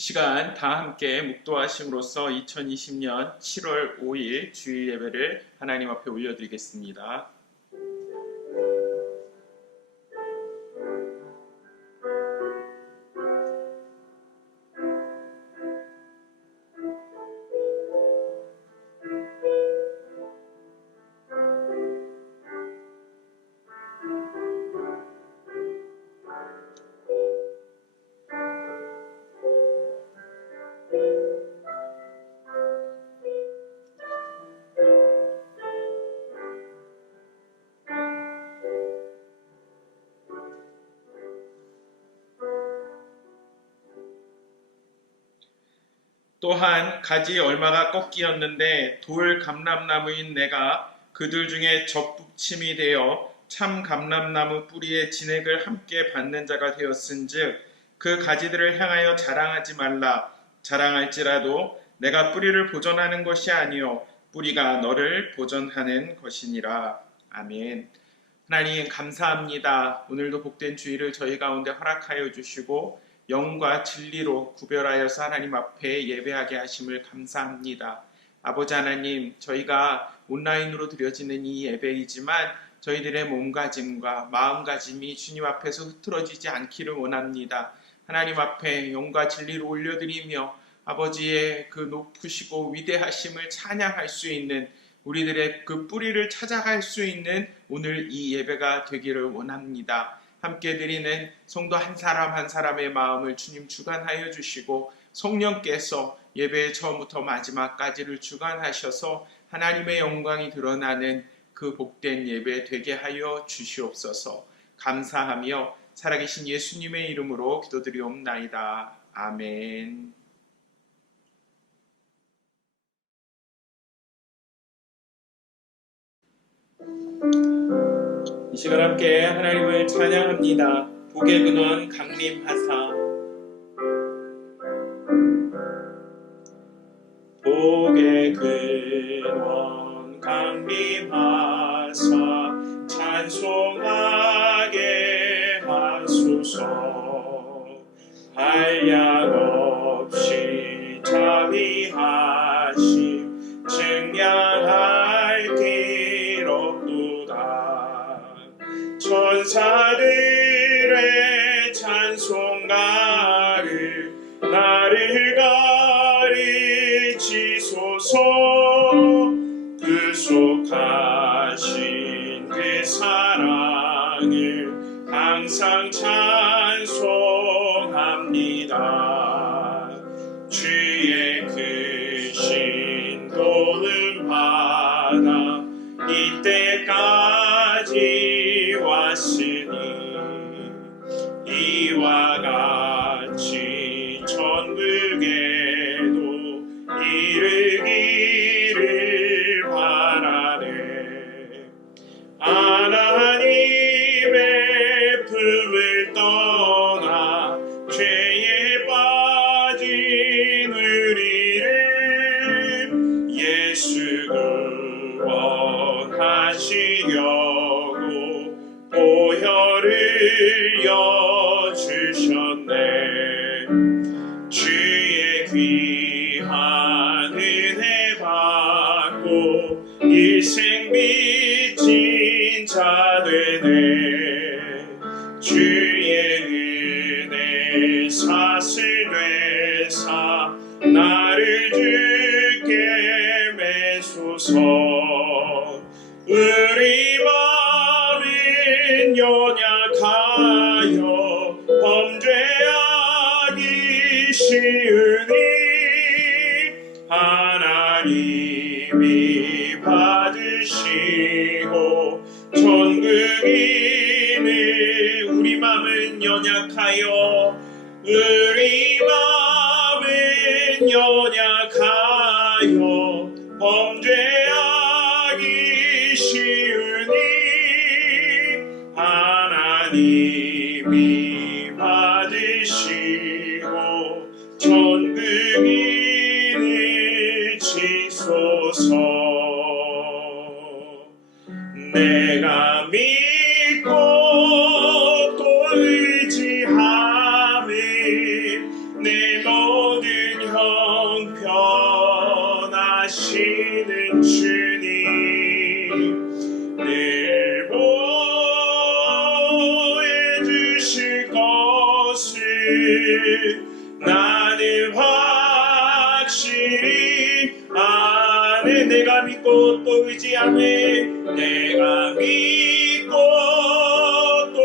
시간 다 함께 묵도하심으로써 2020년 7월 5일 주일 예배를 하나님 앞에 올려드리겠습니다. 또한 가지 얼마가 꺾이었는데 돌 감람나무인 내가 그들 중에 접붙임이 되어 참 감람나무 뿌리의 진액을 함께 받는 자가 되었은즉 그 가지들을 향하여 자랑하지 말라. 자랑할지라도 내가 뿌리를 보존하는 것이 아니요 뿌리가 너를 보존하는 것이니라. 아멘. 하나님 감사합니다. 오늘도 복된 주일을 저희 가운데 허락하여 주시고 영과 진리로 구별하여서 하나님 앞에 예배하게 하심을 감사합니다. 아버지 하나님, 저희가 온라인으로 드려지는 이 예배이지만 저희들의 몸가짐과 마음가짐이 주님 앞에서 흐트러지지 않기를 원합니다. 하나님 앞에 영과 진리로 올려드리며 아버지의 그 높으시고 위대하심을 찬양할 수 있는 우리들의 그 뿌리를 찾아갈 수 있는 오늘 이 예배가 되기를 원합니다. 함께 드리는 성도 한 사람 한 사람의 마음을 주님 주관하여 주시고 성령께서 예배의 처음부터 마지막까지를 주관하셔서 하나님의 영광이 드러나는 그 복된 예배 되게 하여 주시옵소서. 감사하며 살아계신 예수님의 이름으로 기도드리옵나이다. 아멘. 이 시간 함께 하나님을 찬양합니다. 복의 근원 강림하사. 복의 근원 강림하사 찬송하게 하소서. 한량 없이 자비하심 증량할 길 없도다. 천사들의 찬송가를 나를 가르치소서. 구속하신 그 사랑을 항상 찬송합니다. 주의 크신 도움 받아 이때까지 왔으니 이와 같이 천국에도 이르기를 바라네. 하나님의 품을 떠나 죄에 빠진 우리를 예수 구원하시려고 보혈을 여주셨네. 주의 귀한 은혜 받고 일생 빚진 자 되네. 주의 은혜 사슬 되사 나를 주께 매소서. 우리 마음은 연약하여 범죄하기 쉬우니 하나님이 받으시고 천국인을 우리 마음은 연약하여 우리 마음은 연약하여 범죄하기 쉬우니 하나님이 받으시고 천국인을 지소서. 내가 믿고 또 의지함이 내 너 또 의지하네. 내가 믿고 또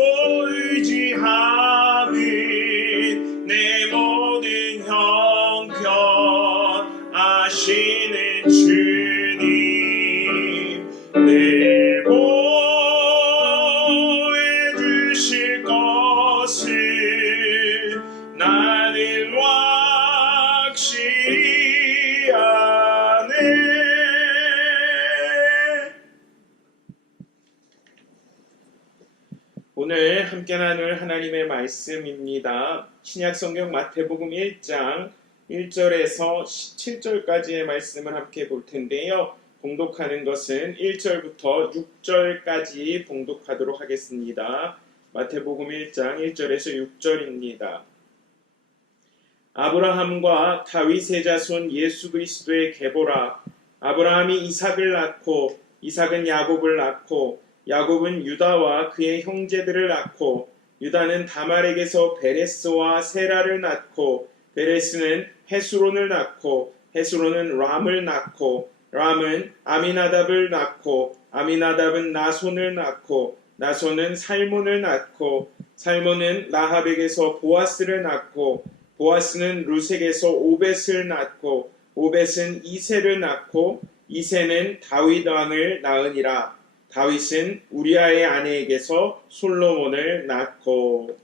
의지하는 내 모든 형편 아시는 주님, 내 보혜 주실 것을 나는 확신하네. 오늘 함께 나눌 하나님의 말씀입니다. 신약성경 마태복음 1장 1절에서 7절까지의 말씀을 함께 볼 텐데요. 봉독하는 것은 1절부터 6절까지 봉독하도록 하겠습니다. 마태복음 1장 1절에서 6절입니다. 아브라함과 다윗의 자손 예수 그리스도의 계보라. 아브라함이 이삭을 낳고 이삭은 야곱을 낳고 야곱은 유다와 그의 형제들을 낳고 유다는 다말에게서 베레스와 세라를 낳고 베레스는 헤스론을 낳고 헤스론은 람을 낳고 람은 아미나답을 낳고 아미나답은 나손을 낳고 나손은 살몬을 낳고 살몬은 라합에게서 보아스를 낳고 보아스는 루색에서 오벳을 낳고 오벳은 이새를 낳고 이새는 다윗 왕을 낳으니라. 다윗은 우리아의 아내에게서 솔로몬을 낳고.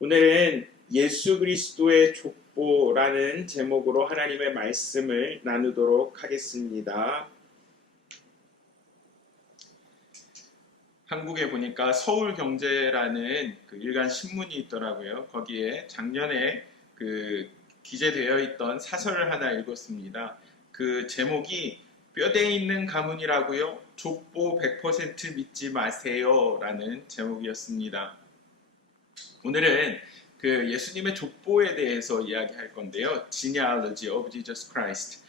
오늘은 예수 그리스도의 족보라는 제목으로 하나님의 말씀을 나누도록 하겠습니다. 한국에 보니까 서울경제라는 그 일간 신문이 있더라고요. 거기에 작년에 기재되어 있던 사설을 하나 읽었습니다. 그 제목이 뼈대 있는 가문이라고요? 족보 100% 믿지 마세요 라는 제목이었습니다. 오늘은 그 예수님의 족보에 대해서 이야기할 건데요. Genealogy of Jesus Christ.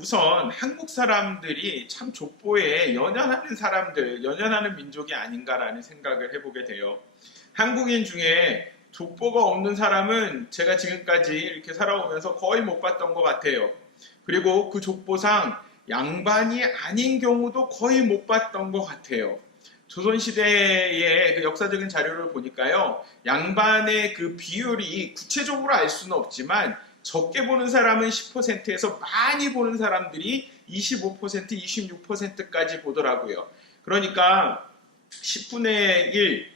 우선 한국 사람들이 참 족보에 연연하는 사람들, 연연하는 민족이 아닌가라는 생각을 해보게 돼요. 한국인 중에 족보가 없는 사람은 제가 지금까지 이렇게 살아오면서 거의 못 봤던 것 같아요. 그리고 그 족보상 양반이 아닌 경우도 거의 못 봤던 것 같아요. 조선시대의 그 역사적인 자료를 보니까요, 양반의 그 비율이 구체적으로 알 수는 없지만 적게 보는 사람은 10%에서 많이 보는 사람들이 25%, 26%까지 보더라고요. 그러니까 10분의 1,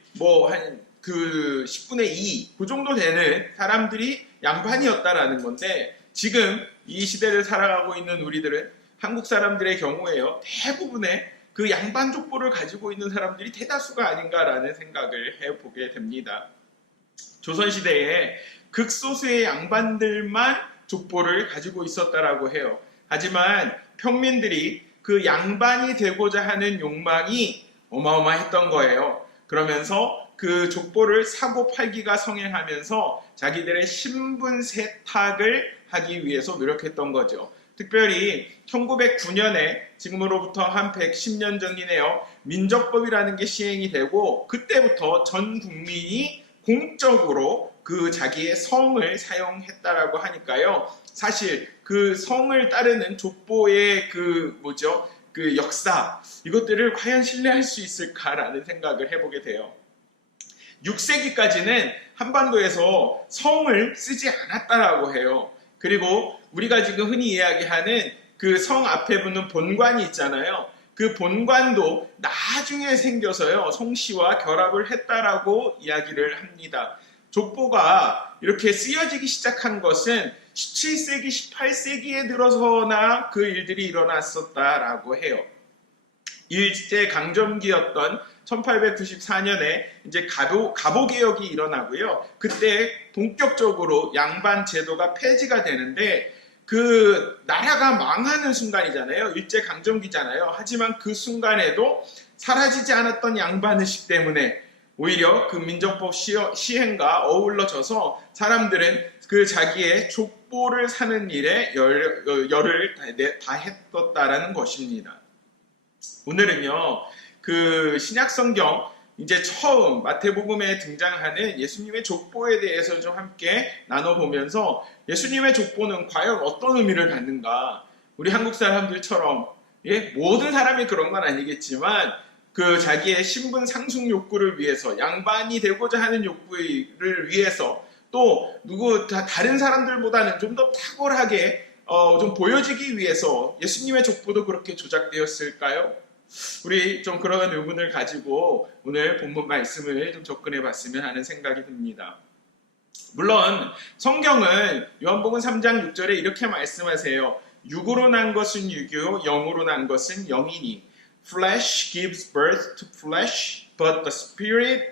그 10분의 2, 그 정도 되는 사람들이 양반이었다라는 건데, 지금 이 시대를 살아가고 있는 우리들은 한국 사람들의 경우에요, 대부분의 그 양반 족보를 가지고 있는 사람들이 대다수가 아닌가라는 생각을 해보게 됩니다. 조선시대에 극소수의 양반들만 족보를 가지고 있었다라고 해요. 하지만 평민들이 그 양반이 되고자 하는 욕망이 어마어마했던 거예요. 그러면서 그 족보를 사고 팔기가 성행하면서 자기들의 신분 세탁을 하기 위해서 노력했던 거죠. 특별히 1909년에 지금으로부터 한 110년 전이네요. 민족법이라는 게 시행이 되고, 그때부터 전 국민이 공적으로 그 자기의 성을 사용했다라고 하니까요. 사실 그 성을 따르는 족보의 그 역사, 이것들을 과연 신뢰할 수 있을까라는 생각을 해보게 돼요. 6세기까지는 한반도에서 성을 쓰지 않았다라고 해요. 그리고 우리가 지금 흔히 이야기하는 그 성 앞에 붙는 본관이 있잖아요. 그 본관도 나중에 생겨서요, 성씨와 결합을 했다라고 이야기를 합니다. 족보가 이렇게 쓰여지기 시작한 것은 17세기, 18세기에 들어서나 그 일들이 일어났었다라고 해요. 일제 강점기였던 1894년에 이제 가보개혁이 일어나고요. 그때 본격적으로 양반 제도가 폐지가 되는데, 그 나라가 망하는 순간이잖아요. 일제 강점기잖아요. 하지만 그 순간에도 사라지지 않았던 양반의식 때문에 오히려 그 민족법 시행과 어울러져서 사람들은 그 자기의 족보를 사는 일에 열을 다했었다라는 것입니다. 오늘은요, 그 신약성경 이제 처음 마태복음에 등장하는 예수님의 족보에 대해서 좀 함께 나눠보면서 예수님의 족보는 과연 어떤 의미를 갖는가, 우리 한국 사람들처럼 모든 사람이 그런 건 아니겠지만 그 자기의 신분 상승 욕구를 위해서 양반이 되고자 하는 욕구를 위해서 또 다른 사람들보다는 좀 더 탁월하게 좀 보여지기 위해서 예수님의 족보도 그렇게 조작되었을까요? 우리 좀 그런 의문을 가지고 오늘 본문 말씀을 좀 접근해 봤으면 하는 생각이 듭니다. 물론 성경은 요한복음 3장 6절에 이렇게 말씀하세요. 육으로 난 것은 육이요 영으로 난 것은 영이니 Flesh gives birth to flesh, but the Spirit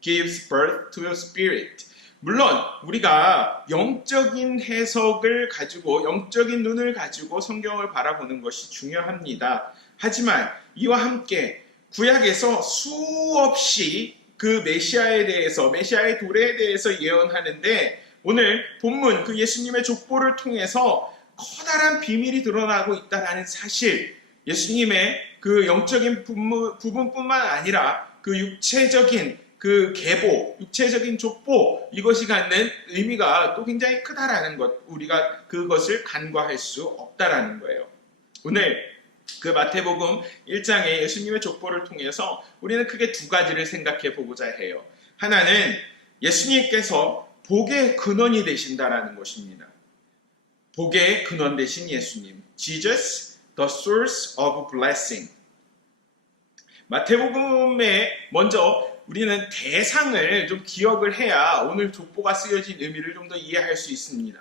gives birth to spirit. 물론 우리가 영적인 해석을 가지고 영적인 눈을 가지고 성경을 바라보는 것이 중요합니다. 하지만 이와 함께 구약에서 수없이 그 메시아에 대해서 메시아의 도래에 대해서 예언하는데 오늘 본문 그 예수님의 족보를 통해서 커다란 비밀이 드러나고 있다는 사실, 예수님의 그 영적인 부분뿐만 아니라 그 육체적인 그 계보, 육체적인 족보, 이것이 갖는 의미가 또 굉장히 크다라는 것, 우리가 그것을 간과할 수 없다라는 거예요. 오늘 그 마태복음 1장의 예수님의 족보를 통해서 우리는 크게 두 가지를 생각해 보고자 해요. 하나는 예수님께서 복의 근원이 되신다라는 것입니다. 복의 근원 되신 예수님, Jesus, the source of blessing. 마태복음에 먼저 우리는 대상을 좀 기억을 해야 오늘 족보가 쓰여진 의미를 좀 더 이해할 수 있습니다.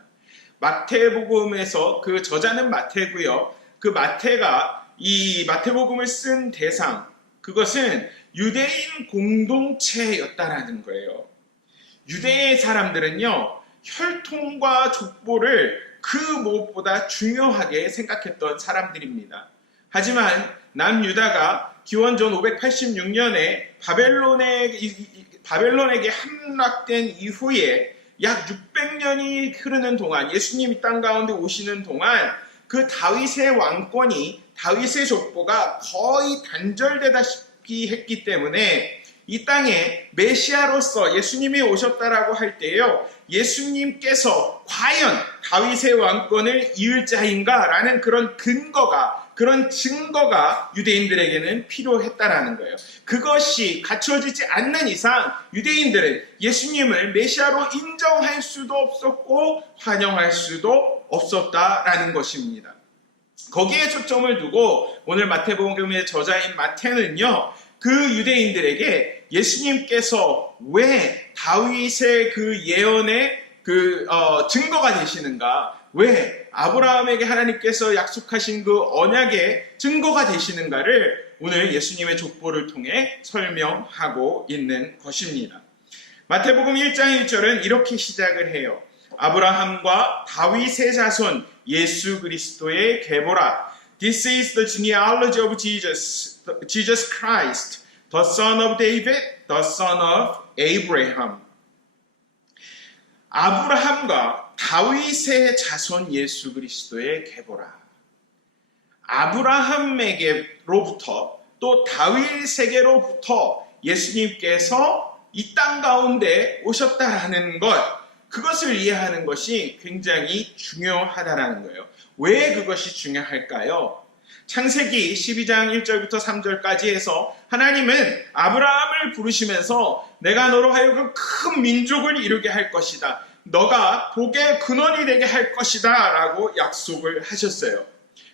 마태복음에서 그 저자는 마태고요. 그 마태가 이 마태복음을 쓴 대상, 그것은 유대인 공동체였다라는 거예요. 유대의 사람들은요, 혈통과 족보를 그 무엇보다 중요하게 생각했던 사람들입니다. 하지만 남유다가 기원전 586년에 바벨론에게 함락된 이후에 약 600년이 흐르는 동안, 예수님이 땅 가운데 오시는 동안 그 다윗의 왕권이, 다윗의 족보가 거의 단절되다시피 했기 때문에 이 땅에 메시아로서 예수님이 오셨다라고 할 때요, 예수님께서 과연 다윗의 왕권을 이을 자인가라는 그런 근거가, 그런 증거가 유대인들에게는 필요했다라는 거예요. 그것이 갖춰지지 않는 이상 유대인들은 예수님을 메시아로 인정할 수도 없었고 환영할 수도 없었다라는 것입니다. 거기에 초점을 두고 오늘 마태복음의 저자인 마태는요, 그 유대인들에게 예수님께서 왜 다윗의 그 예언의 증거가 되시는가, 왜 아브라함에게 하나님께서 약속하신 그 언약의 증거가 되시는가를 오늘 예수님의 족보를 통해 설명하고 있는 것입니다. 마태복음 1장 1절은 이렇게 시작을 해요. 아브라함과 다윗의 자손 예수 그리스도의 계보라. This is the genealogy of Jesus Christ, the son of David, the son of Abraham. 아브라함과 다윗의 자손 예수 그리스도의 계보라. 아브라함에게로부터 또 다윗에게로부터 예수님께서 이 땅 가운데 오셨다라는 것, 그것을 이해하는 것이 굉장히 중요하다라는 거예요. 왜 그것이 중요할까요? 창세기 12장 1절부터 3절까지 해서 하나님은 아브라함을 부르시면서 내가 너로 하여금 큰 민족을 이루게 할 것이다. 너가 복의 근원이 되게 할 것이다 라고 약속을 하셨어요.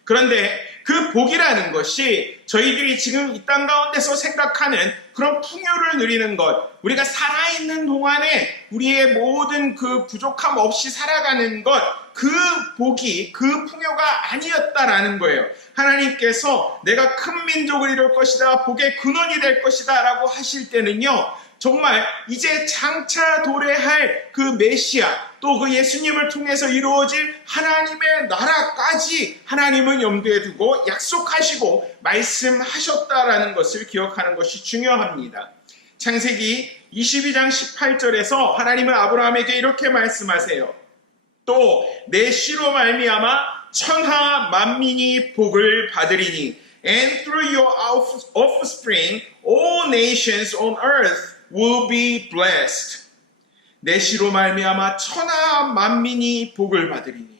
그런데 그 복이라는 것이 저희들이 지금 이 땅 가운데서 생각하는 그런 풍요를 누리는 것, 우리가 살아있는 동안에 우리의 모든 그 부족함 없이 살아가는 것, 그 복이, 그 풍요가 아니었다라는 거예요. 하나님께서 내가 큰 민족을 이룰 것이다, 복의 근원이 될 것이다 라고 하실 때는요, 정말 이제 장차 도래할 그 메시아, 또 그 예수님을 통해서 이루어질 하나님의 나라까지 하나님은 염두에 두고 약속하시고 말씀하셨다라는 것을 기억하는 것이 중요합니다. 창세기 22장 18절에서 하나님은 아브라함에게 이렇게 말씀하세요. 또 내 씨로 말미암아 천하 만민이 복을 받으리니 and through your offspring all nations on earth will be blessed. 내 씨로 말미암아 천하 만민이 복을 받으리니.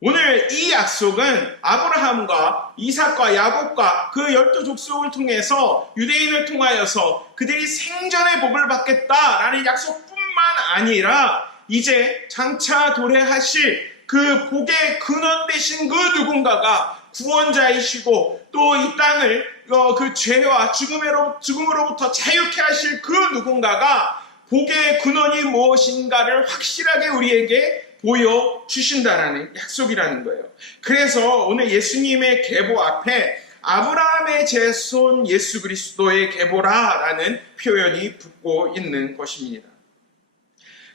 오늘 이 약속은 아브라함과 이삭과 야곱과 그 12족속을 통해서 유대인을 통하여서 그들이 생전의 복을 받겠다라는 약속뿐만 아니라 이제 장차 도래하실 그 복의 근원 되신 그 누군가가 구원자이시고 또 이 땅을 그 죄와 죽음으로부터 자유케 하실 그 누군가가 복의 근원이 무엇인가를 확실하게 우리에게 보여주신다라는 약속이라는 거예요. 그래서 오늘 예수님의 계보 앞에 아브라함의 자손 예수 그리스도의 계보라라는 표현이 붙고 있는 것입니다.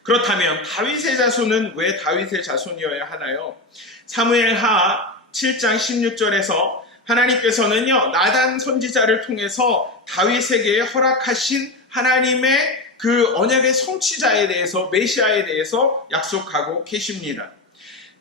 그렇다면 다윗의 자손은 왜 다윗의 자손이어야 하나요? 사무엘하 7장 16절에서 하나님께서는요, 나단 선지자를 통해서 다윗에게 허락하신 하나님의 그 언약의 성취자에 대해서, 메시아에 대해서 약속하고 계십니다.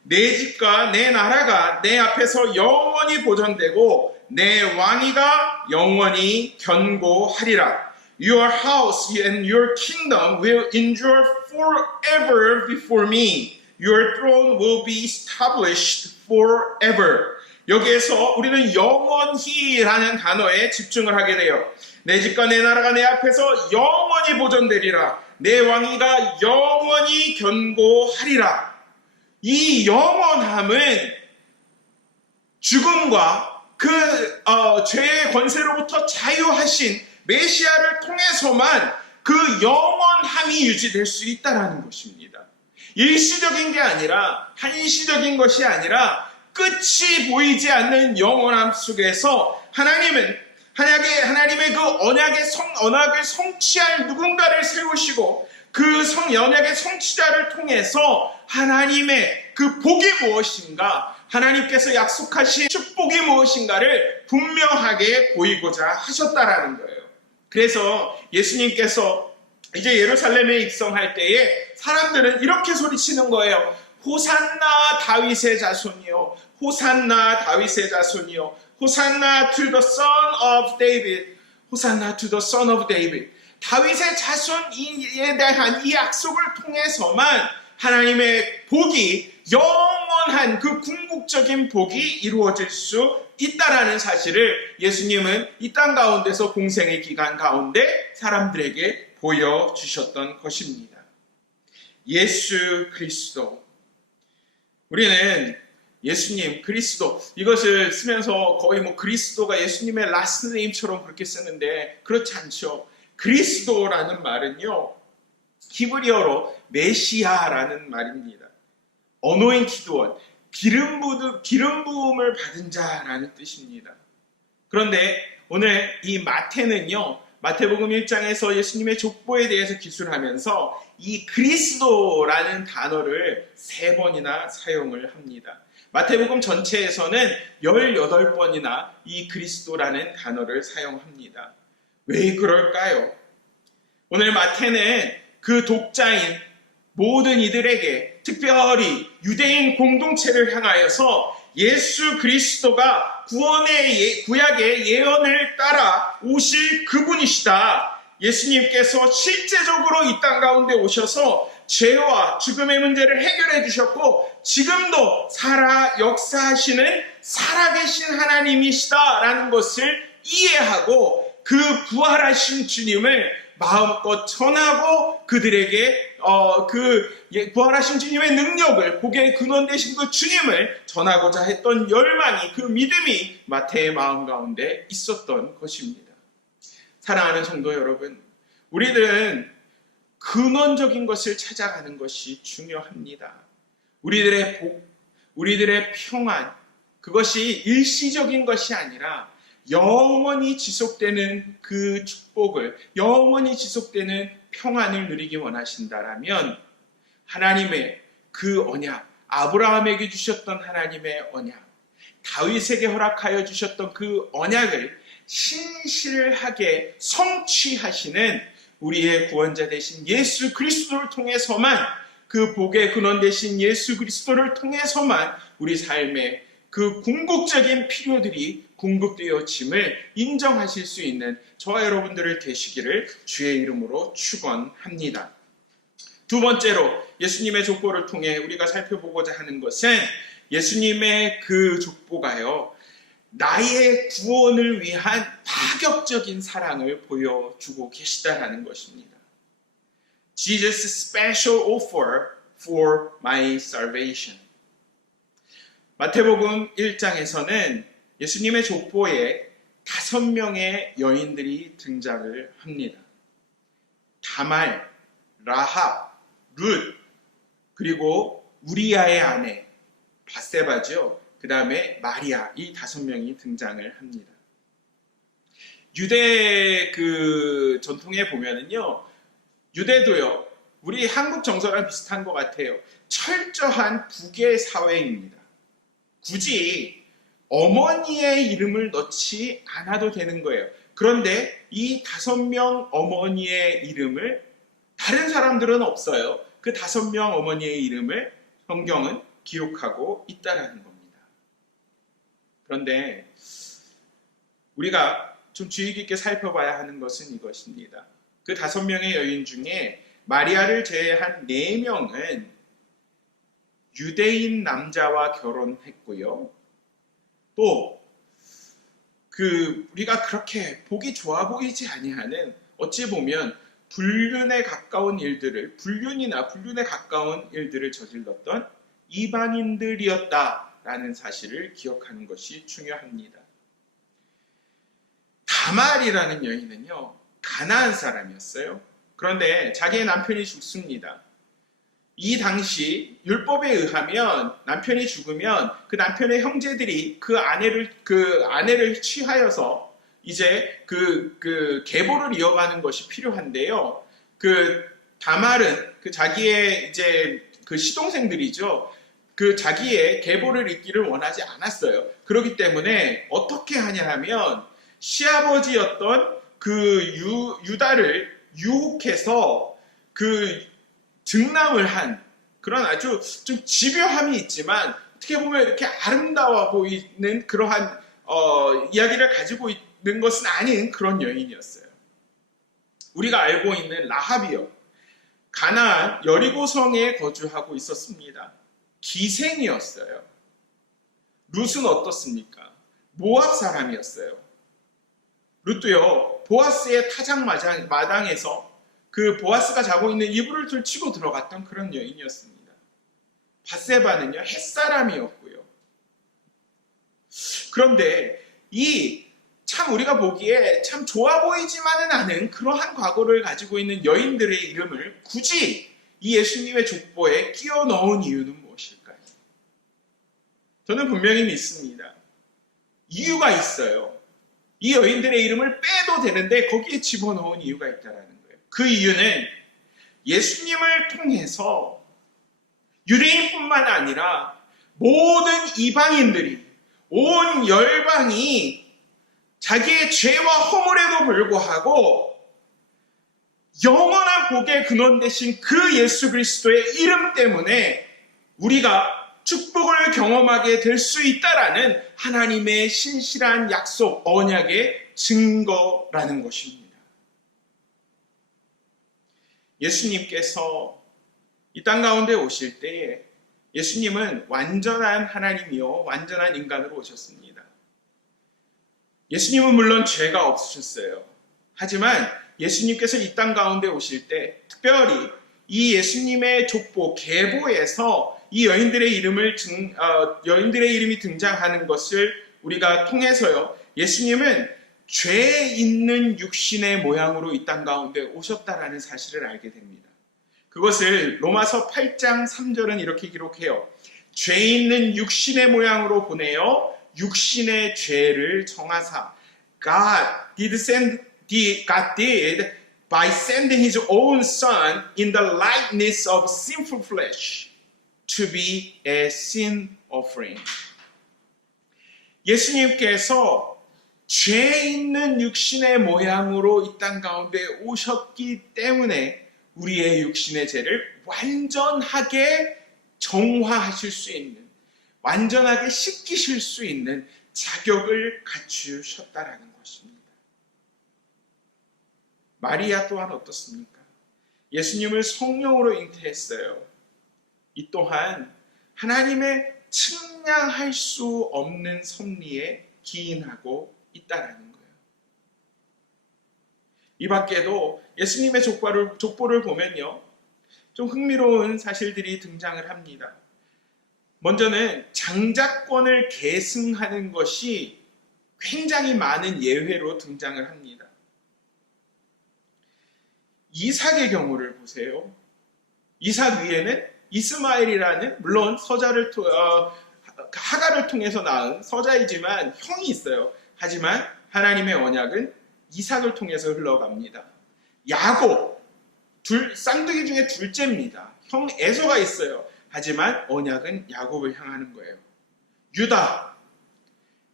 내 집과 내 나라가 내 앞에서 영원히 보존되고 내 왕위가 영원히 견고하리라. Your house and your kingdom will endure forever before me. Your throne will be established forever. 여기에서 우리는 영원히라는 단어에 집중을 하게 돼요. 내 집과 내 나라가 내 앞에서 영원히 보존되리라. 내 왕위가 영원히 견고하리라. 이 영원함은 죽음과 그 죄의 권세로부터 자유하신 메시아를 통해서만 그 영원함이 유지될 수 있다는 것입니다. 일시적인 게 아니라, 한시적인 것이 아니라 끝이 보이지 않는 영원함 속에서 하나님의 그 언약을 성취할 누군가를 세우시고 그 언약의 성취자를 통해서 하나님의 그 복이 무엇인가, 하나님께서 약속하신 축복이 무엇인가를 분명하게 보이고자 하셨다라는 거예요. 그래서 예수님께서 이제 예루살렘에 입성할 때에 사람들은 이렇게 소리치는 거예요. 호산나 다윗의 자손이요, 호산나 다윗의 자손이요, 호산나 to the son of David, 호산나 to the son of David. 다윗의 자손에 대한 이 약속을 통해서만 하나님의 복이, 영원한 그 궁극적인 복이 이루어질 수 있다라는 사실을 예수님은 이 땅 가운데서 공생의 기간 가운데 사람들에게 보여주셨던 것입니다. 예수 그리스도. 우리는 예수님, 그리스도, 이것을 쓰면서 거의 그리스도가 예수님의 라스트 네임처럼 그렇게 쓰는데 그렇지 않죠. 그리스도라는 말은요, 히브리어로 메시아라는 말입니다. Anointed one, 기름 부음을 받은 자라는 뜻입니다. 그런데 오늘 이 마태는요, 마태복음 1장에서 예수님의 족보에 대해서 기술하면서 이 그리스도라는 단어를 3번이나 사용을 합니다. 마태복음 전체에서는 18번이나 이 그리스도라는 단어를 사용합니다. 왜 그럴까요? 오늘 마태는 그 독자인 모든 이들에게, 특별히 유대인 공동체를 향하여서 예수 그리스도가 구약의 예언을 따라 오실 그분이시다. 예수님께서 실제적으로 이 땅 가운데 오셔서 죄와 죽음의 문제를 해결해 주셨고 지금도 역사하시는 살아계신 하나님이시다라는 것을 이해하고 그 부활하신 주님을 마음껏 전하고 그들에게 부활하신 주님의 능력을, 복의 근원 되신 그 주님을 전하고자 했던 열망이, 그 믿음이 마태의 마음 가운데 있었던 것입니다. 사랑하는 성도 여러분, 우리들은 근원적인 것을 찾아가는 것이 중요합니다. 우리들의 복, 우리들의 평안, 그것이 일시적인 것이 아니라 영원히 지속되는 그 축복을, 영원히 지속되는 평안을 누리기 원하신다라면 하나님의 그 언약, 아브라함에게 주셨던 하나님의 언약, 다윗에게 허락하여 주셨던 그 언약을 신실하게 성취하시는 우리의 구원자 되신 예수 그리스도를 통해서만, 그 복의 근원 되신 예수 그리스도를 통해서만 우리 삶에 그 궁극적인 필요들이 궁극되어짐을 인정하실 수 있는 저와 여러분들을 되시기를 주의 이름으로 축원합니다. 두 번째로 예수님의 족보를 통해 우리가 살펴보고자 하는 것은 예수님의 그 족보가요, 나의 구원을 위한 파격적인 사랑을 보여주고 계시다라는 것입니다. Jesus' special offer for my salvation. 마태복음 1장에서는 예수님의 족보에 5명의 여인들이 등장을 합니다. 다말, 라합, 룻, 그리고 우리아의 아내 바세바죠. 그 다음에 마리아, 이 5명이 등장을 합니다. 유대 그 전통에 보면은요, 유대도요, 우리 한국 정서랑 비슷한 것 같아요. 철저한 북의 사회입니다. 굳이 어머니의 이름을 넣지 않아도 되는 거예요. 그런데 이 5명 어머니의 이름을 다른 사람들은 없어요. 그 5명 어머니의 이름을 성경은 기록하고 있다라는 겁니다. 그런데 우리가 좀 주의 깊게 살펴봐야 하는 것은 이것입니다. 그 5명의 여인 중에 마리아를 제외한 4명은 유대인 남자와 결혼했고요. 또 우리가 그렇게 보기 좋아 보이지 아니하는, 어찌 보면 불륜에 가까운 일들을, 불륜에 가까운 일들을 저질렀던 이방인들이었다라는 사실을 기억하는 것이 중요합니다. 다말이라는 여인은요, 가나안 사람이었어요. 그런데 자기의 남편이 죽습니다. 이 당시 율법에 의하면 남편이 죽으면 그 남편의 형제들이 그 아내를 취하여서 이제 계보를 이어가는 것이 필요한데요. 다말은 자기의 이제 시동생들이죠. 자기의 계보를 잇기를 원하지 않았어요. 그렇기 때문에 어떻게 하냐 하면 시아버지였던 유다를 유혹해서 등남을 한 그런 아주 좀 집요함이 있지만 어떻게 보면 이렇게 아름다워 보이는 그러한 이야기를 가지고 있는 것은 아닌 그런 여인이었어요. 우리가 알고 있는 라합이요, 가나안 여리고성에 거주하고 있었습니다. 기생이었어요. 룻은 어떻습니까? 모압 사람이었어요. 룻도요, 보아스의 타작 마당에서 보아스가 자고 있는 이불을 들치고 들어갔던 그런 여인이었습니다. 바세바는요, 햇사람이었고요. 그런데 참 우리가 보기에 참 좋아 보이지만은 않은 그러한 과거를 가지고 있는 여인들의 이름을 굳이 이 예수님의 족보에 끼워 넣은 이유는 무엇일까요? 저는 분명히 믿습니다. 이유가 있어요. 이 여인들의 이름을 빼도 되는데 거기에 집어넣은 이유가 있다라는 거예요. 그 이유는 예수님을 통해서 유대인뿐만 아니라 모든 이방인들이, 온 열방이 자기의 죄와 허물에도 불구하고 영원한 복의 근원 되신 그 예수 그리스도의 이름 때문에 우리가 축복을 경험하게 될 수 있다라는 하나님의 신실한 약속, 언약의 증거라는 것입니다. 예수님께서 이 땅 가운데 오실 때에 예수님은 완전한 하나님이요, 완전한 인간으로 오셨습니다. 예수님은 물론 죄가 없으셨어요. 하지만 예수님께서 이 땅 가운데 오실 때 특별히 이 예수님의 족보, 계보에서 이 여인들의 이름이 등장하는 것을 우리가 통해서요, 예수님은 죄 있는 육신의 모양으로 이 땅 가운데 오셨다라는 사실을 알게 됩니다. 그것을 로마서 8장 3절은 이렇게 기록해요. 죄 있는 육신의 모양으로 보내어 육신의 죄를 정하사 God did by sending his own son in the likeness of sinful flesh to be a sin offering. 예수님께서 죄 있는 육신의 모양으로 이 땅 가운데 오셨기 때문에 우리의 육신의 죄를 완전하게 정화하실 수 있는, 완전하게 씻기실 수 있는 자격을 갖추셨다라는 것입니다. 마리아 또한 어떻습니까? 예수님을 성령으로 잉태했어요. 이 또한 하나님의 측량할 수 없는 섭리에 기인하고 있다라는 거예요. 이 밖에도 예수님의 족보를 보면요, 좀 흥미로운 사실들이 등장을 합니다. 먼저는 장자권을 계승하는 것이 굉장히 많은 예외로 등장을 합니다. 이삭의 경우를 보세요. 이삭 위에는 이스마엘이라는, 물론 하가를 통해서 낳은 서자이지만 형이 있어요. 하지만 하나님의 언약은 이삭을 통해서 흘러갑니다. 야곱, 쌍둥이 중에 둘째입니다. 형 에서가 있어요. 하지만 언약은 야곱을 향하는 거예요. 유다,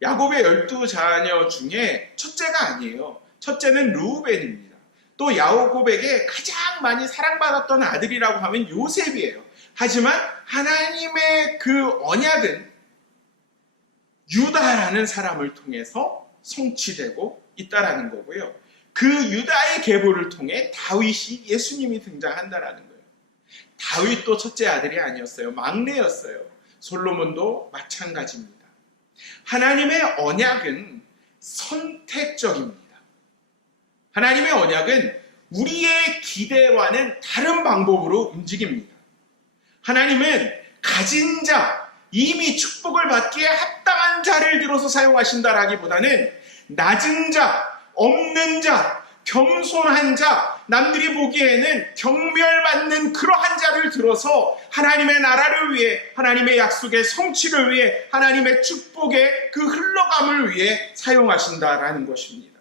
야곱의 12자녀 중에 첫째가 아니에요. 첫째는 르우벤입니다. 또 야곱에게 가장 많이 사랑받았던 아들이라고 하면 요셉이에요. 하지만 하나님의 그 언약은 유다라는 사람을 통해서 성취되고 있다라는 거고요. 그 유다의 계보를 통해 다윗이 예수님이 등장한다라는 거예요. 다윗도 첫째 아들이 아니었어요. 막내였어요. 솔로몬도 마찬가지입니다. 하나님의 언약은 선택적입니다. 하나님의 언약은 우리의 기대와는 다른 방법으로 움직입니다. 하나님은 가진 자, 이미 축복을 받기에 합당한 자를 들어서 사용하신다라기보다는 낮은 자, 없는 자, 겸손한 자, 남들이 보기에는 경멸받는 그러한 자를 들어서 하나님의 나라를 위해, 하나님의 약속의 성취를 위해, 하나님의 축복의 그 흘러감을 위해 사용하신다라는 것입니다.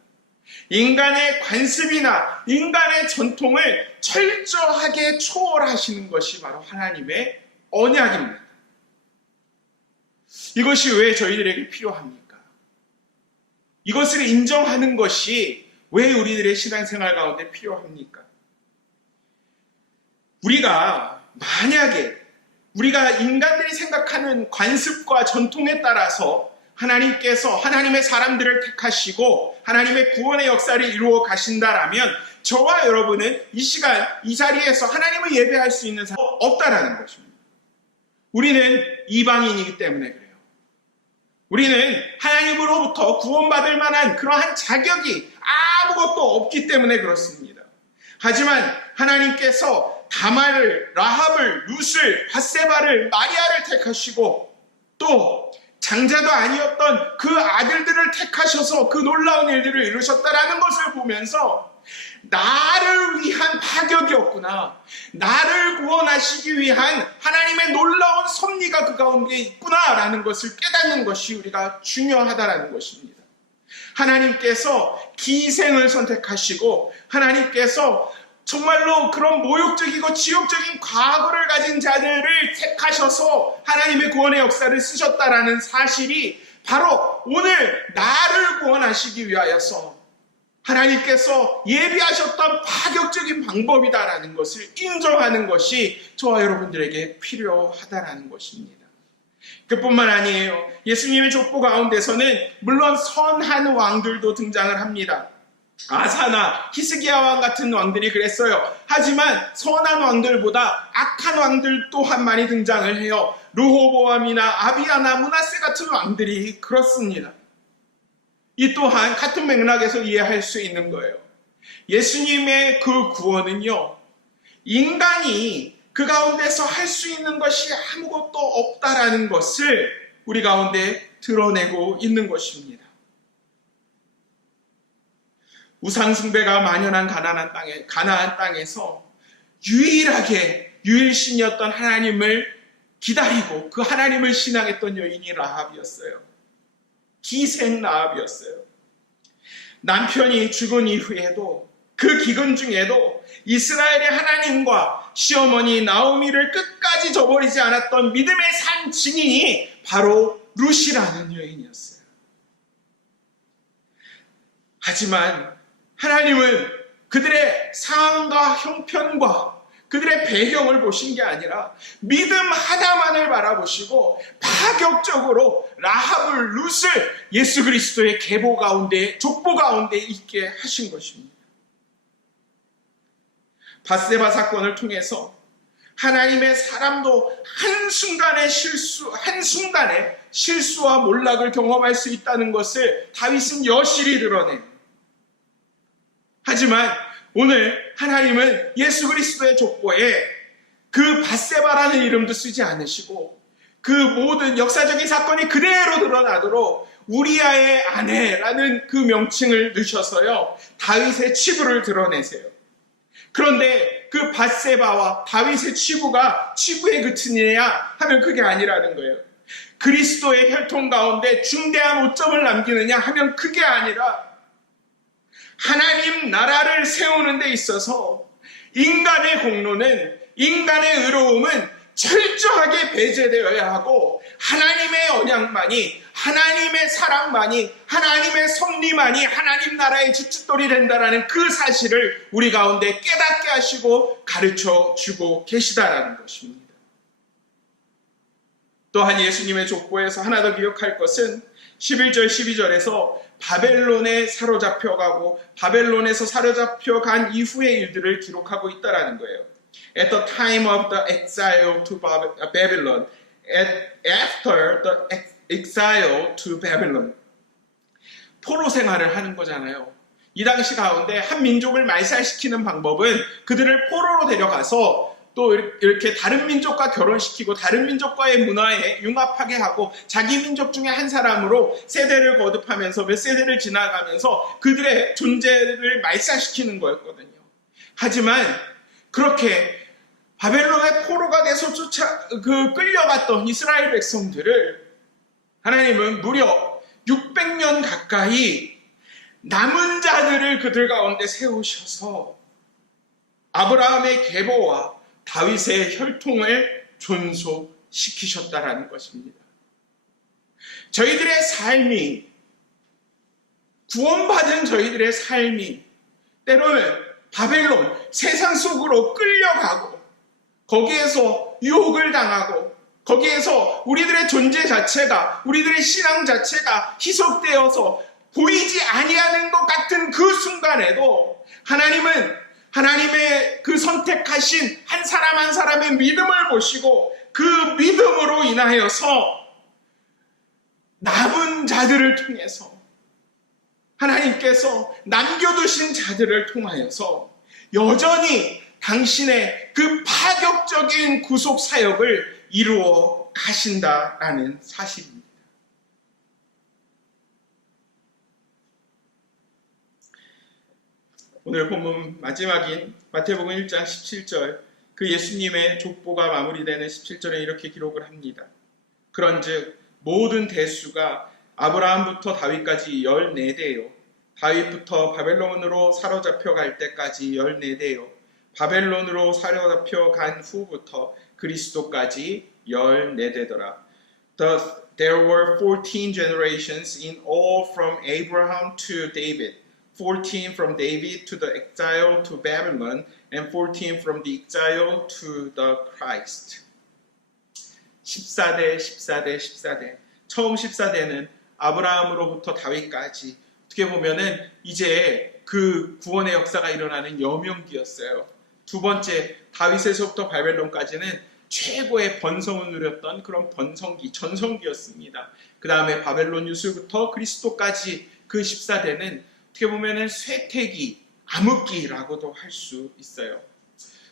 인간의 관습이나 인간의 전통을 철저하게 초월하시는 것이 바로 하나님의 언약입니다. 이것이 왜 저희들에게 필요합니까? 이것을 인정하는 것이 왜 우리들의 신앙생활 가운데 필요합니까? 만약에 우리가 인간들이 생각하는 관습과 전통에 따라서 하나님께서 하나님의 사람들을 택하시고 하나님의 구원의 역사를 이루어 가신다라면 저와 여러분은 이 시간 이 자리에서 하나님을 예배할 수 있는 사람이 없다라는 것입니다. 우리는 이방인이기 때문에 그래요. 우리는 하나님으로부터 구원받을 만한 그러한 자격이 아무것도 없기 때문에 그렇습니다. 하지만 하나님께서 다말을, 라합을, 룻을, 밧세바를, 마리아를 택하시고 또 장자도 아니었던 그 아들들을 택하셔서 그 놀라운 일들을 이루셨다라는 것을 보면서 나를 위한 파격이었구나, 나를 구원하시기 위한 하나님의 놀라운 섭리가 그 가운데 있구나라는 것을 깨닫는 것이 우리가 중요하다라는 것입니다. 하나님께서 기생을 선택하시고 하나님께서 정말로 그런 모욕적이고 지옥적인 과거를 가진 자들을 택하셔서 하나님의 구원의 역사를 쓰셨다라는 사실이 바로 오늘 나를 구원하시기 위하여서 하나님께서 예비하셨던 파격적인 방법이다라는 것을 인정하는 것이 저와 여러분들에게 필요하다라는 것입니다. 그뿐만 아니에요. 예수님의 족보 가운데서는 물론 선한 왕들도 등장을 합니다. 아사나 히스기야 왕 같은 왕들이 그랬어요. 하지만 선한 왕들보다 악한 왕들 또한 많이 등장을 해요. 르호보암이나 아비야나 므낫세 같은 왕들이 그렇습니다. 이 또한 같은 맥락에서 이해할 수 있는 거예요. 예수님의 그 구원은요, 인간이 그 가운데서 할 수 있는 것이 아무것도 없다라는 것을 우리 가운데 드러내고 있는 것입니다. 우상숭배가 만연한 가나안 땅에서 유일하게 유일신이었던 하나님을 기다리고 그 하나님을 신앙했던 여인이 라합이었어요. 기생 라합이었어요. 남편이 죽은 이후에도 그 기근 중에도 이스라엘의 하나님과 시어머니 나오미를 끝까지 저버리지 않았던 믿음의 산 증인이 바로 룻이라는 여인이었어요. 하지만 하나님은 그들의 상황과 형편과 그들의 배경을 보신 게 아니라 믿음 하나만을 바라보시고 파격적으로 라합을, 룻을 예수 그리스도의 계보 가운데, 족보 가운데 있게 하신 것입니다. 밧세바 사건을 통해서 하나님의 사람도 한순간에 실수와 몰락을 경험할 수 있다는 것을 다윗은 여실히 드러내요. 하지만 오늘 하나님은 예수 그리스도의 족보에 그 밧세바라는 이름도 쓰지 않으시고 그 모든 역사적인 사건이 그대로 드러나도록 우리아의 아내라는 그 명칭을 넣으셔서요, 다윗의 치부를 드러내세요. 그런데 그 밧세바와 다윗의 치부가 치부에 그치느냐 하면 그게 아니라는 거예요. 그리스도의 혈통 가운데 중대한 오점을 남기느냐 하면 그게 아니라 하나님 나라를 세우는 데 있어서 인간의 공로는, 인간의 의로움은 철저하게 배제되어야 하고 하나님의 언약만이, 하나님의 사랑만이, 하나님의 섭리만이 하나님 나라의 주춧돌이 된다라는 그 사실을 우리 가운데 깨닫게 하시고 가르쳐 주고 계시다라는 것입니다. 또한 예수님의 족보에서 하나 더 기억할 것은 11절 12절에서 바벨론에 사로잡혀가고 바벨론에서 사로잡혀간 이후의 일들을 기록하고 있다라는 거예요. At the time of the exile to Babylon, after the exile to Babylon. 포로 생활을 하는 거잖아요. 이 당시 가운데 한 민족을 말살시키는 방법은 그들을 포로로 데려가서 또 이렇게 다른 민족과 결혼시키고 다른 민족과의 문화에 융합하게 하고 자기 민족 중에 한 사람으로 세대를 거듭하면서 몇 세대를 지나가면서 그들의 존재를 말살시키는 거였거든요. 하지만 그렇게 바벨론의 포로가 돼서 끌려갔던 이스라엘 백성들을 하나님은 무려 600년 가까이 남은 자들을 그들 가운데 세우셔서 아브라함의 계보와 다윗의 혈통을 존속시키셨다라는 것입니다. 저희들의 삶이, 구원받은 저희들의 삶이 때로는 바벨론, 세상 속으로 끌려가고 거기에서 유혹을 당하고 거기에서 우리들의 존재 자체가, 우리들의 신앙 자체가 희석되어서 보이지 아니하는 것 같은 그 순간에도 하나님은 하나님의 그 선택하신 한 사람 한 사람의 믿음을 보시고 그 믿음으로 인하여서 남은 자들을 통해서 하나님께서 남겨두신 자들을 통하여서 여전히 당신의 그 파격적인 구속 사역을 이루어 가신다라는 사실입니다. 오늘 본문 마지막인 마태복음 1장 17절, 그 예수님의 족보가 마무리되는 17절에 이렇게 기록을 합니다. 그런즉 모든 대수가 아브라함부터 다윗까지 14대요. 다윗부터 바벨론으로 사로잡혀 갈 때까지 14대요. 바벨론으로 사로잡혀 간 후부터 그리스도까지 14대더라. There were 14 generations in all from Abraham to David. 14 from David to the exile to Babylon, and 14 from the exile to the Christ. 14대, 14대, 14대. 처음 14대는 아브라함으로부터 다윗까지 어떻게 보면은 이제 그 구원의 역사가 일어나는 여명기였어요. 두 번째, 다윗에서부터 바벨론까지는 최고의 번성을 누렸던 그런 번성기, 전성기였습니다. 그 다음에 바벨론 유수부터 그리스도까지 그 14대는 어떻게 보면은 쇠퇴기, 암흑기라고도 할 수 있어요.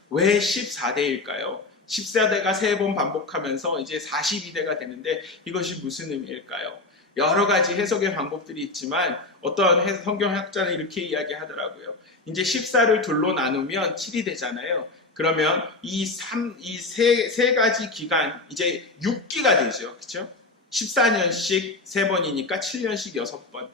왜 14대일까요? 14대가 3번 반복하면서 이제 42대가 되는데 이것이 무슨 의미일까요? 여러 가지 해석의 방법들이 있지만 어떤 성경학자는 이렇게 이야기하더라고요. 이제 14를 둘로 나누면 7이 되잖아요. 그러면 이 세 가지 기간, 이제 6기가 되죠. 그렇죠? 14년씩 3번이니까 7년씩 6번.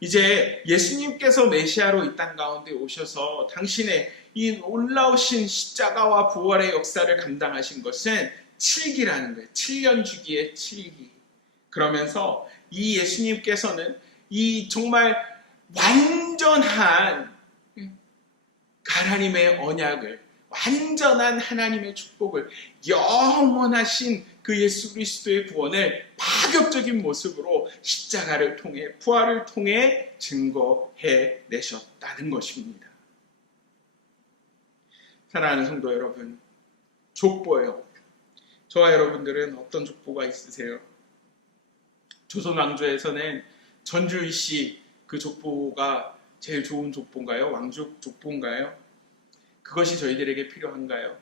이제 예수님께서 메시아로 이 땅 가운데 오셔서 당신의 이 올라오신 십자가와 부활의 역사를 감당하신 것은 7기라는 거예요. 7년 주기의 7기. 그러면서 이 예수님께서는 이 정말 완전한 하나님의 언약을, 완전한 하나님의 축복을, 영원하신 그 예수 그리스도의 구원을 파격적인 모습으로 십자가를 통해, 부활을 통해 증거해 내셨다는 것입니다. 사랑하는 성도 여러분, 족보예요. 저와 여러분들은 어떤 족보가 있으세요? 조선 왕조에서는 전주일시 그 족보가 제일 좋은 족보인가요? 왕족 족보인가요? 그것이 저희들에게 필요한가요?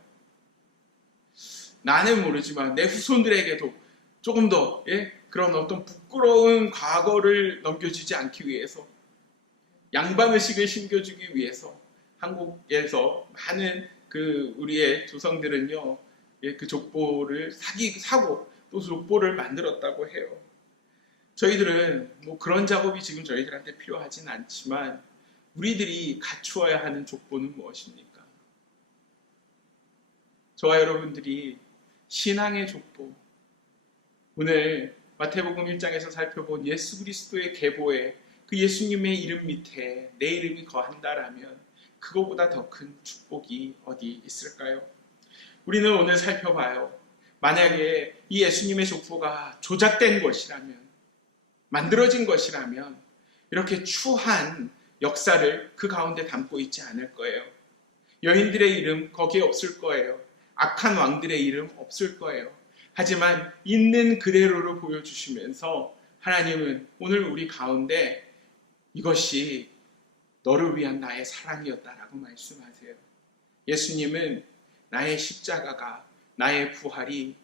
나는 모르지만 내 후손들에게도 조금 더 그런 어떤 부끄러운 과거를 넘겨주지 않기 위해서, 양반의식을 심겨주기 위해서 한국에서 많은 그 우리의 조상들은요, 그 족보를 사고 또 족보를 만들었다고 해요. 저희들은 뭐 그런 작업이 지금 저희들한테 필요하진 않지만 우리들이 갖추어야 하는 족보는 무엇입니까? 저와 여러분들이 신앙의 족보, 오늘 마태복음 1장에서 살펴본 예수 그리스도의 계보에 그 예수님의 이름 밑에 내 이름이 거한다라면 그거보다 더 큰 축복이 어디 있을까요? 우리는 오늘 살펴봐요. 만약에 이 예수님의 족보가 조작된 것이라면, 만들어진 것이라면 이렇게 추한 역사를 그 가운데 담고 있지 않을 거예요. 여인들의 이름 거기에 없을 거예요. 악한 왕들의 이름 없을 거예요. 하지만 있는 그대로를 보여주시면서 하나님은 오늘 우리 가운데 이것이 너를 위한 나의 사랑이었다라고 말씀하세요. 예수님은 나의 십자가가, 나의 부활이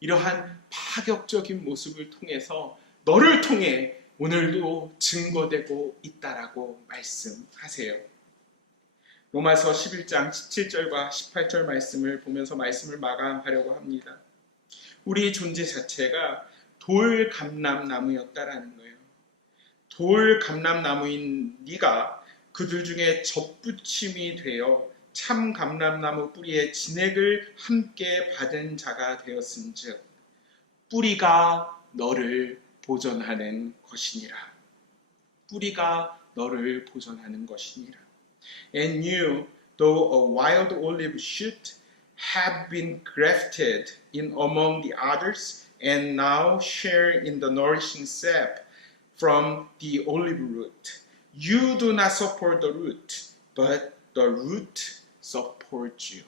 이러한 파격적인 모습을 통해서 너를 통해 오늘도 증거되고 있다라고 말씀하세요. 로마서 11장 17절과 18절 말씀을 보면서 말씀을 마감하려고 합니다. 우리 존재 자체가 돌 감람나무였다라는 거예요. 돌 감람나무인 네가 그들 중에 접붙임이 되어 참 감람나무 뿌리의 진액을 함께 받은 자가 되었은즉 뿌리가 너를 보존하는 것이니라. 뿌리가 너를 보존하는 것이니라. And you, though a wild olive shoot, have been grafted in among the others, and now share in the nourishing sap from the olive root. You do not support the root, but the root supports you.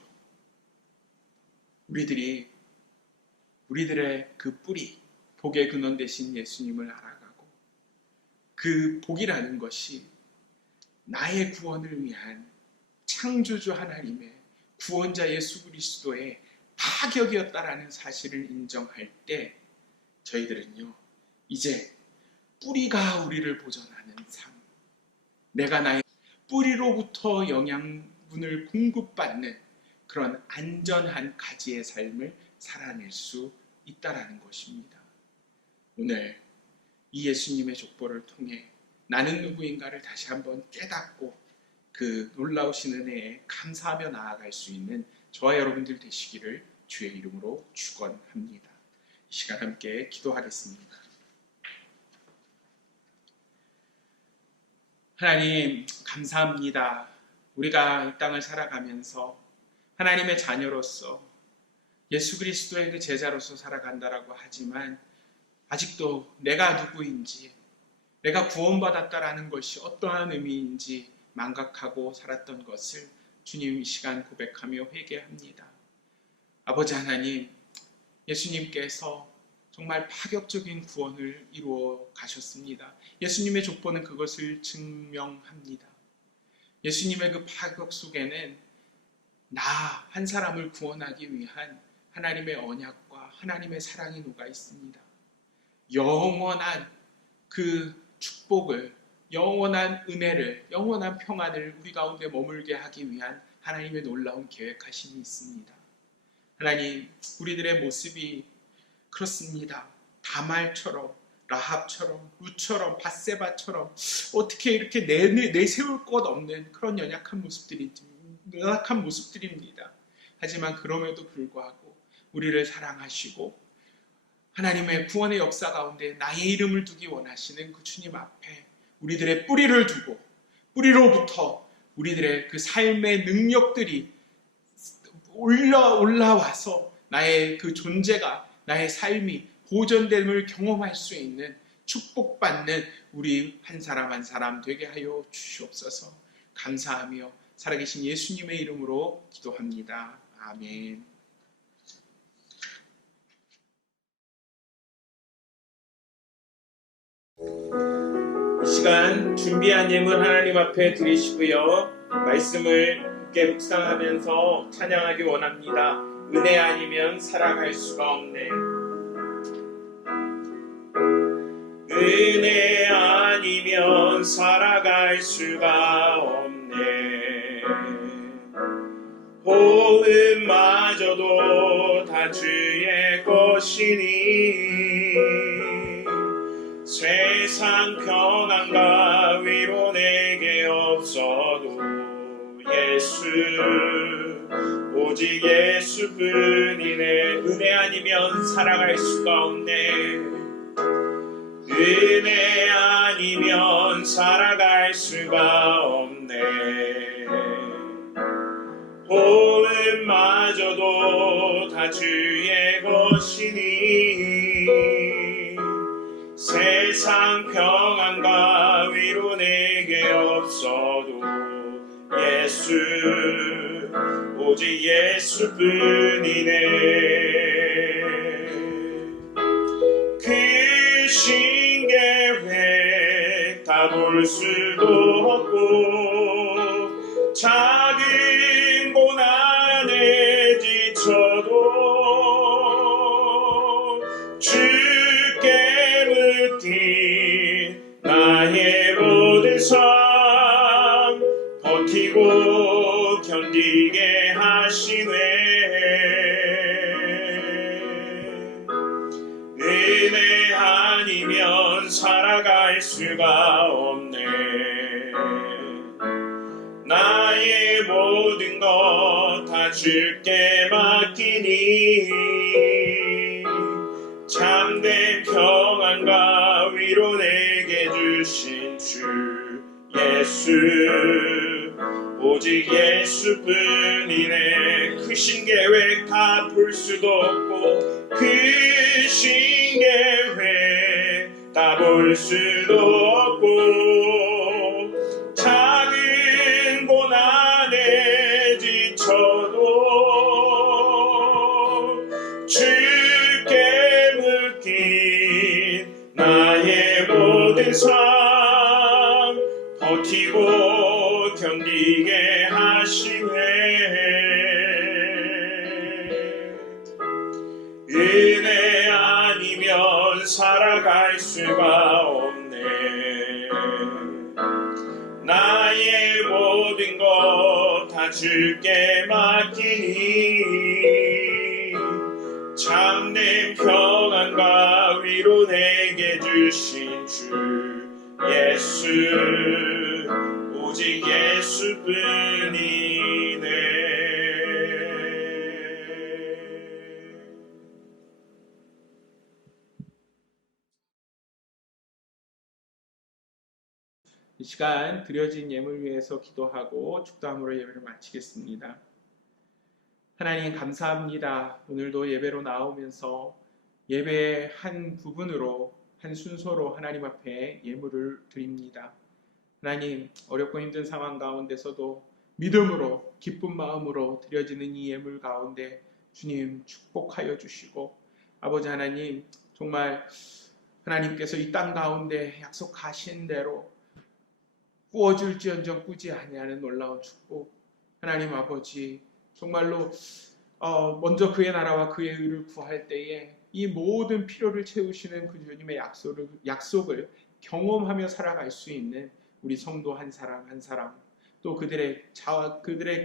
우리들의 그 뿌리, 복의 근원 되신 예수님을 알아가고 그 복이라는 것이 나의 구원을 위한 창조주 하나님의 구원자 예수 그리스도의 파격이었다라는 사실을 인정할 때 저희들은요, 이제 뿌리가 우리를 보존하는 삶, 내가 나의 뿌리로부터 영양분을 공급받는 그런 안전한 가지의 삶을 살아낼 수 있다라는 것입니다. 오늘 이 예수님의 족보를 통해 나는 누구인가를 다시 한번 깨닫고 그 놀라우신 은혜에 감사하며 나아갈 수 있는 저와 여러분들 되시기를 주의 이름으로 축원합니다. 이 시간 함께 기도하겠습니다. 하나님 감사합니다. 우리가 이 땅을 살아가면서 하나님의 자녀로서 예수 그리스도의 그 제자로서 살아간다라고 하지만 아직도 내가 누구인지, 내가 구원받았다라는 것이 어떠한 의미인지 망각하고 살았던 것을 주님 이 시간 고백하며 회개합니다. 아버지 하나님, 예수님께서 정말 파격적인 구원을 이루어 가셨습니다. 예수님의 족보는 그것을 증명합니다. 예수님의 그 파격 속에는 나 한 사람을 구원하기 위한 하나님의 언약과 하나님의 사랑이 녹아 있습니다. 영원한 그 축복을, 영원한 은혜를, 영원한 평안을 우리 가운데 머물게 하기 위한 하나님의 놀라운 계획하심이 있습니다. 하나님, 우리들의 모습이 그렇습니다. 다말처럼, 라합처럼, 룻처럼, 밧세바처럼 어떻게 이렇게 내세울 것 없는 그런 연약한 모습들입니다. 하지만 그럼에도 불구하고 우리를 사랑하시고 하나님의 구원의 역사 가운데 나의 이름을 두기 원하시는 그 주님 앞에 우리들의 뿌리를 두고 뿌리로부터 우리들의 그 삶의 능력들이 올라와서 나의 그 존재가, 나의 삶이 보존됨을 경험할 수 있는 축복받는 우리 한 사람 한 사람 되게 하여 주시옵소서. 감사하며 살아계신 예수님의 이름으로 기도합니다. 아멘. 이 시간 준비한 예물 하나님 앞에 드리시고요. 말씀을 함께 묵상하면서 찬양하기 원합니다. 은혜 아니면 살아갈 수가 없네. 은혜 아니면 살아갈 수가 없네. 호흡마저도 다 주의 것이니 세상 평안과 위로 내게 없어도 예수 오직 예수뿐이네. 은혜 아니면 살아갈 수가 없네. 은혜 아니면 살아갈 수가 없네. 호흡마저도 다 주의 것이니 세상 평안과 위로 내게 없어도 예수 오직 예수뿐이네. 크신 계획 다 볼 수도 없고 작은 고난에 지쳐도 주께 맡긴 나의 모든 삶 버티고 견디게 하시네. 은혜 아니면 살아갈 수가 없네. 나의 모든 것 다 주께 맡기니 참된 평안과 위로 내게 주신 주 예수 오직 예수뿐이네. 크신 계획 다 볼 수도 없고 크신 계획 다 볼 수도 없고 작은 고난에 지쳐도 주께 맡긴 나의 모든 삶 버티고 견디게 하시네. 은혜 아니면 살아갈 수가 없네. 나의 모든 것 다 주께 맡기니 참된 평안과 위로 내게 주신 주 예수 오직 예수뿐이네. 이 시간 드려진 예물 위해서 기도하고 축도함으로 예배를 마치겠습니다. 하나님 감사합니다. 오늘도 예배로 나오면서 예배의 한 부분으로 한 순서로 하나님 앞에 예물을 드립니다. 하나님 어렵고 힘든 상황 가운데서도 믿음으로 기쁜 마음으로 드려지는 이 예물 가운데 주님 축복하여 주시고 아버지 하나님 정말 하나님께서 이 땅 가운데 약속하신 대로 꾸어줄지언정 꾸지 아니하는 놀라운 축복 하나님 아버지 정말로 먼저 그의 나라와 그의 의를 구할 때에 이 모든 필요를 채우시는 그 주님의 약속을 경험하며 살아갈 수 있는 우리 성도 한 사람 한 사람 또 그들의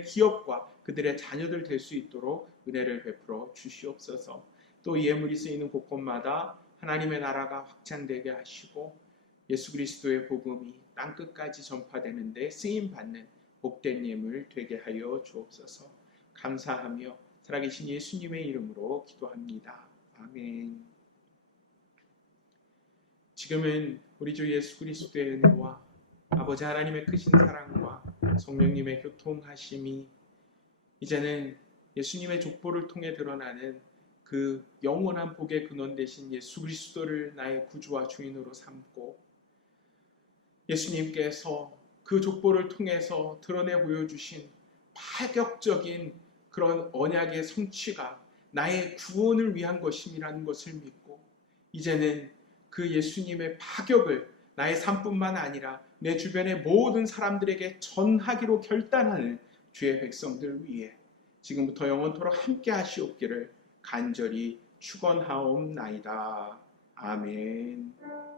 기업과 그들의 자녀들 될 수 있도록 은혜를 베풀어 주시옵소서. 또 예물이 쓰이는 곳곳마다 하나님의 나라가 확장되게 하시고 예수 그리스도의 복음이 땅끝까지 전파되는데 쓰임받는 복된 예물 되게 하여 주옵소서. 감사하며 살아계신 예수님의 이름으로 기도합니다. 아멘. 지금은 우리 주 예수 그리스도의 은혜와 아버지 하나님의 크신 사랑과 성령님의 교통하심이 이제는 예수님의 족보를 통해 드러나는 그 영원한 복의 근원 되신 예수 그리스도를 나의 구주와 주인으로 삼고 예수님께서 그 족보를 통해서 드러내 보여주신 파격적인 그런 언약의 성취가 나의 구원을 위한 것임이라는 것을 믿고 이제는 그 예수님의 파격을 나의 삶뿐만 아니라 내 주변의 모든 사람들에게 전하기로 결단하는 주의 백성들 위해 지금부터 영원토록 함께 하시옵기를 간절히 축원하옵나이다. 아멘.